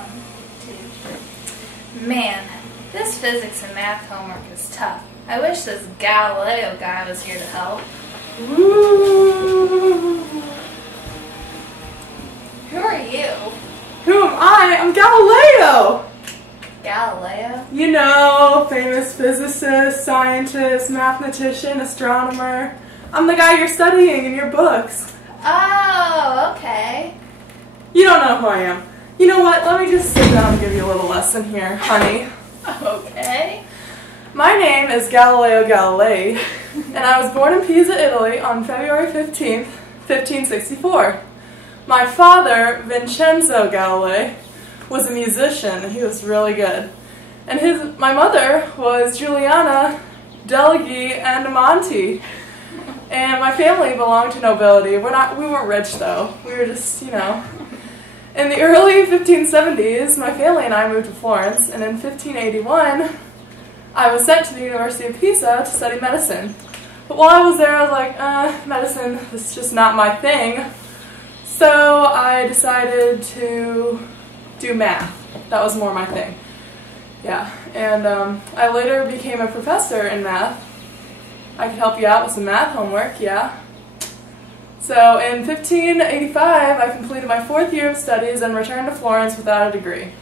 1, 2, 3. Man, this physics and math homework is tough. I wish this Galileo guy was here to help. Ooh. Who are you? Who am I? I'm Galileo! Galileo? You know, famous physicist, scientist, mathematician, astronomer. I'm the guy you're studying in your books. Oh, okay. You don't know who I am. You know what? Let me just sit down and give you a little lesson here, honey. Okay. My name is Galileo Galilei, and I was born in Pisa, Italy on February 15th, 1564. My father, Vincenzo Galilei, was a musician. He was really good. And my mother was Giuliana Deleghi and Monti. And my family belonged to nobility. We weren't rich though. We were just, you know. In the early 1570s, my family and I moved to Florence, and in 1581, I was sent to the University of Pisa to study medicine. But while I was there, I was like, medicine is just not my thing. So I decided to do math. That was more my thing. Yeah, and I later became a professor in math. I could help you out with some math homework, yeah. So in 1585, I completed my 4th year of studies and returned to Florence without a degree.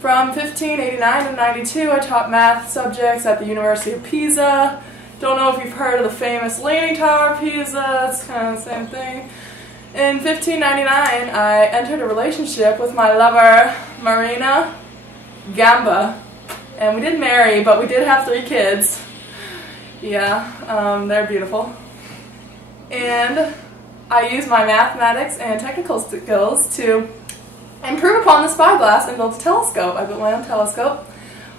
From 1589 to 92, I taught math subjects at the University of Pisa. Don't know if you've heard of the famous Leaning Tower of Pisa, it's kind of the same thing. In 1599, I entered a relationship with my lover, Marina Gamba, and we didn't marry, but we did have 3 kids. Yeah, they're beautiful. And I used my mathematics and technical skills to improve upon the spyglass and build a telescope. I built my own telescope.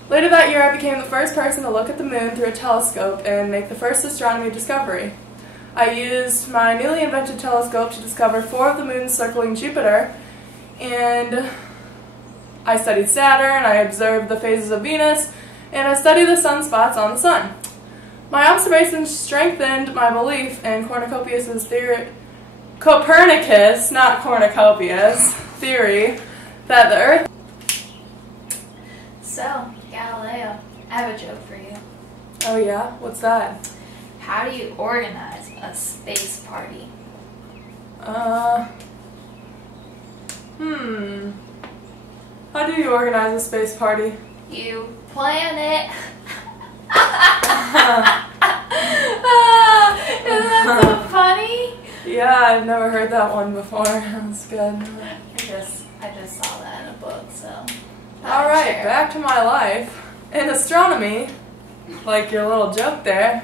Later that year, I became the first person to look at the moon through a telescope and make the first astronomy discovery. I used my newly invented telescope to discover 4 of the moons circling Jupiter, and I studied Saturn, I observed the phases of Venus, and I studied the sunspots on the sun. My observations strengthened my belief in Copernicus's theory, Copernicus, not cornucopias, theory that the Earth... So, Galileo, I have a joke for you. Oh yeah? What's that? How do you organize a space party? How do you organize a space party? You plan it. Isn't that so funny? Yeah, I've never heard that one before. That's good. I just saw that in a book, so. Alright, back to my life. In astronomy, like your little joke there,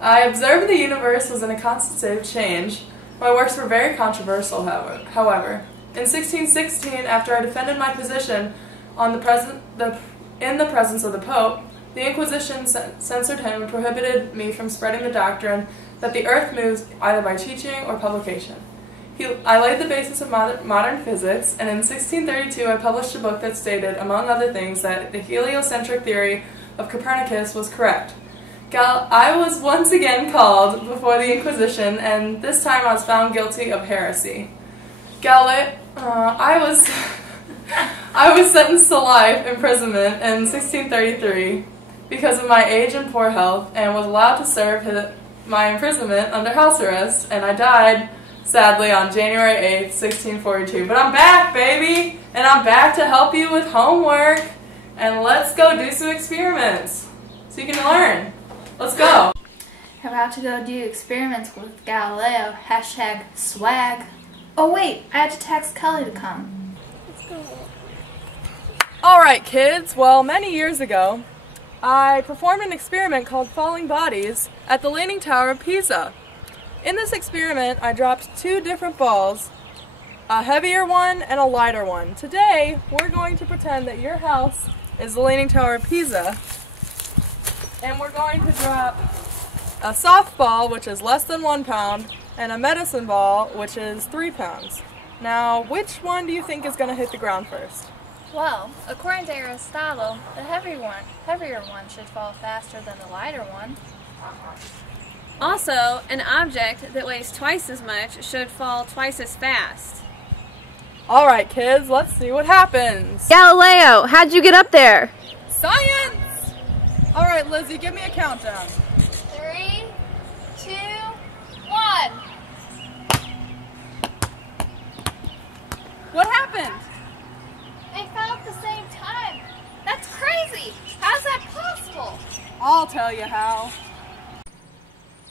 I observed the universe was in a constant state of change. My works were very controversial, however. In 1616, after I defended my position in the presence of the Pope, the Inquisition censored him and prohibited me from spreading the doctrine that the Earth moves either by teaching or publication. I laid the basis of modern physics, and in 1632 I published a book that stated, among other things, that the heliocentric theory of Copernicus was correct. I was once again called before the Inquisition, and this time I was found guilty of heresy. I was sentenced to life imprisonment in 1633 because of my age and poor health, and was allowed to serve my imprisonment under house arrest, and I died, sadly, on January 8th, 1642. But I'm back, baby! And I'm back to help you with homework, and let's go do some experiments so you can learn. Let's go! We're about to go do experiments with Galileo. #swag. Oh wait, I had to text Kelly to come. Let's go. Alright kids, well many years ago, I performed an experiment called Falling Bodies at the Leaning Tower of Pisa. In this experiment, I dropped 2 different balls, a heavier one and a lighter one. Today, we're going to pretend that your house is the Leaning Tower of Pisa, and we're going to drop a soft ball, which is less than 1 pound, and a medicine ball, which is 3 pounds. Now, which one do you think is going to hit the ground first? Well, according to Aristotle, the heavier one should fall faster than the lighter one. Also, an object that weighs twice as much should fall twice as fast. Alright kids, let's see what happens. Galileo, how'd you get up there? Science! Alright Lizzie, give me a countdown. 3, 2, 1. What happened? They fell at the same time. That's crazy. How's that possible? I'll tell you how.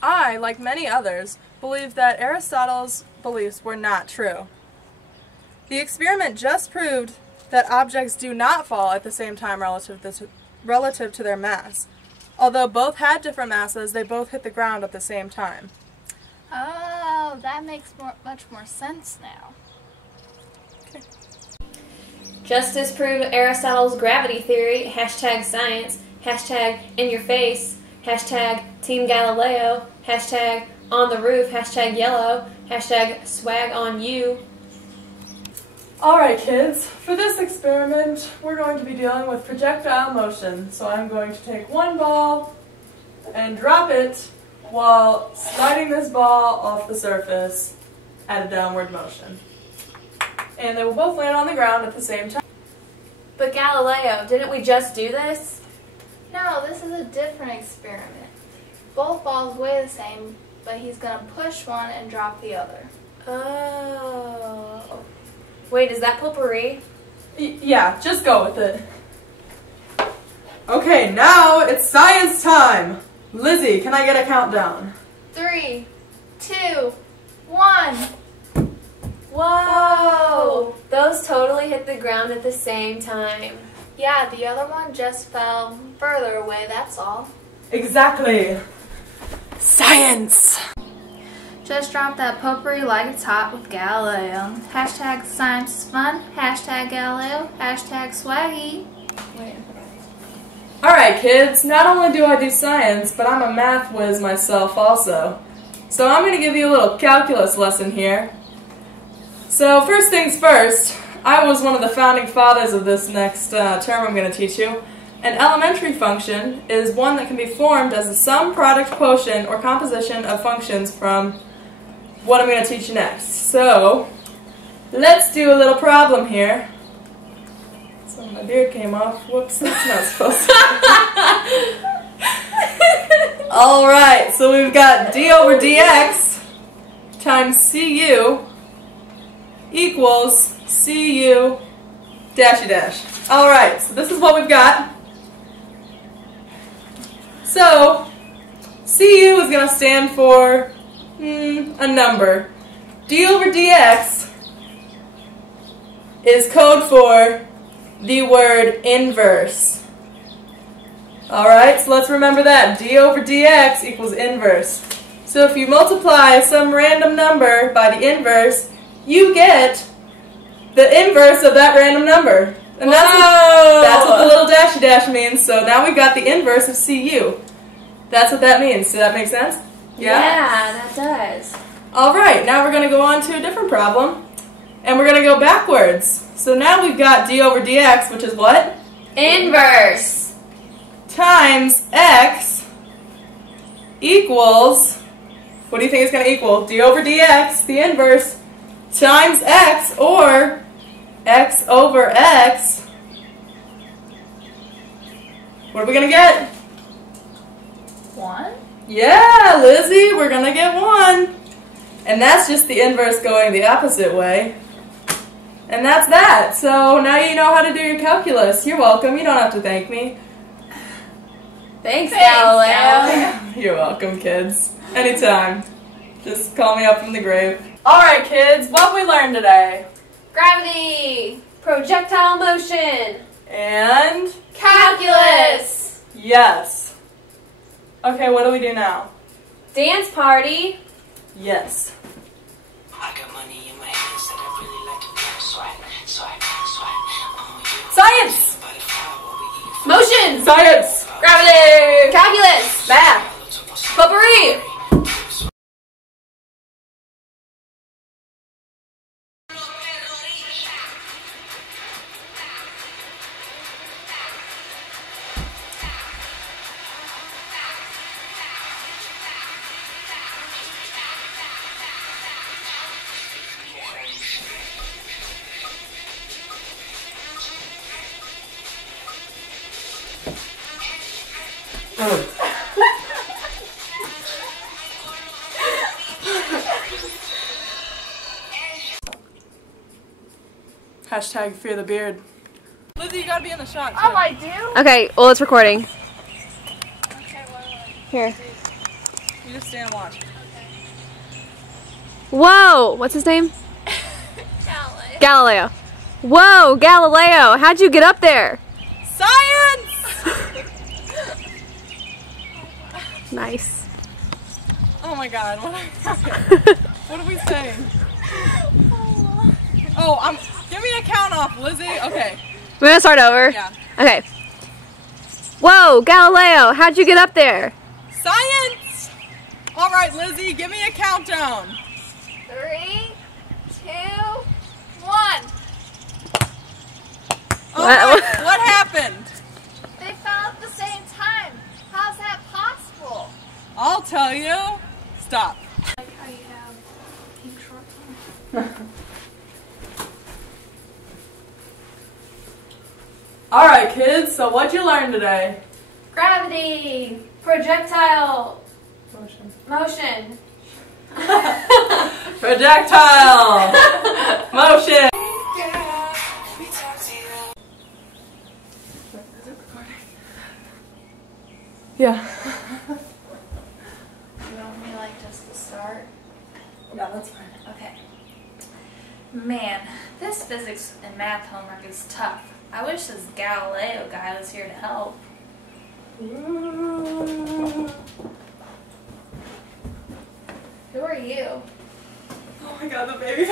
I, like many others, believe that Aristotle's beliefs were not true. The experiment just proved that objects do not fall at the same time relative to their mass. Although both had different masses, they both hit the ground at the same time. Oh, that makes much more sense now. Okay. Just disproved Aristotle's gravity theory, #science, #in-your-face, #team Galileo, #on the roof, #yellow, #swag on you. Alright kids, for this experiment we're going to be dealing with projectile motion. So I'm going to take one ball and drop it while sliding this ball off the surface at a downward motion. And they will both land on the ground at the same time. But Galileo, didn't we just do this? No, this is a different experiment. Both balls weigh the same, but he's going to push one and drop the other. Oh. Wait, is that potpourri? Yeah, just go with it. Okay, now it's science time. Lizzie, can I get a countdown? 3, 2, 1. Whoa! Those totally hit the ground at the same time. Yeah, the other one just fell further away, that's all. Exactly. Science! Just drop that potpourri like it's hot with Galileo. #science is fun, #Galileo, #swaggy. Alright kids, not only do I do science, but I'm a math whiz myself also. So I'm going to give you a little calculus lesson here. So first things first, I was one of the founding fathers of this next term I'm going to teach you. An elementary function is one that can be formed as a sum, product, quotient, or composition of functions from what I'm going to teach you next. So, let's do a little problem here. So my beard came off. Whoops, that's not supposed to. Alright, so we've got d over dx times cu equals cu dashy dash. Alright, so this is what we've got. So, cu is going to stand for a number. D over dx is code for the word inverse. Alright, so let's remember that. D over dx equals inverse. So if you multiply some random number by the inverse, you get the inverse of that random number. And that's what the little dashy dash means. So now we've got the inverse of cu. That's what that means. Does that make sense? Yeah, that does. Alright, now we're going to go on to a different problem. And we're going to go backwards. So now we've got d over dx, which is what? Inverse. Times x equals, what do you think it's going to equal? D over dx, the inverse, times x, or x over x. What are we going to get? 1? Yeah, Lizzie, we're going to get 1. And that's just the inverse going the opposite way. And that's that. So now you know how to do your calculus. You're welcome. You don't have to thank me. Thanks, Galileo. You're welcome, kids. Anytime. Just call me up from the grave. Alright, kids, what we learned today? Gravity. Projectile motion. And? Calculus. Yes. Okay, what do we do now? Dance party. Yes. I got money in my hands that I really like to blow. Swag, swag, swag. Science! Motion. Science! Gravity. Calculus. Math! Potpourri. Hashtag fear the beard. Lizzie, you gotta be in the shot too. Oh, I do? Okay, well, it's recording. Okay, what? Here. You just stand and watch. Whoa! What's his name? Galileo. Galileo. Whoa, Galileo! How'd you get up there? Science! Nice. Oh my god, what are we saying? Oh, give me a count off, Lizzie. Okay. We're gonna start over? Yeah. Okay. Whoa, Galileo! How'd you get up there? Science! Alright, Lizzie, give me a countdown. 3, 2, 1. What happened? They fell at the same time. How's that possible? I'll tell you. Stop. Like how you have pink shorts on. Alright, kids, so what'd you learn today? Gravity, projectile, Motion. motion. Projectile! Motion! Is it recording? Yeah. You want me like just to start? Yeah, that's fine. Okay. Man, this physics and math homework is tough. I wish this Galileo guy was here to help. Who are you? Oh my god, the baby.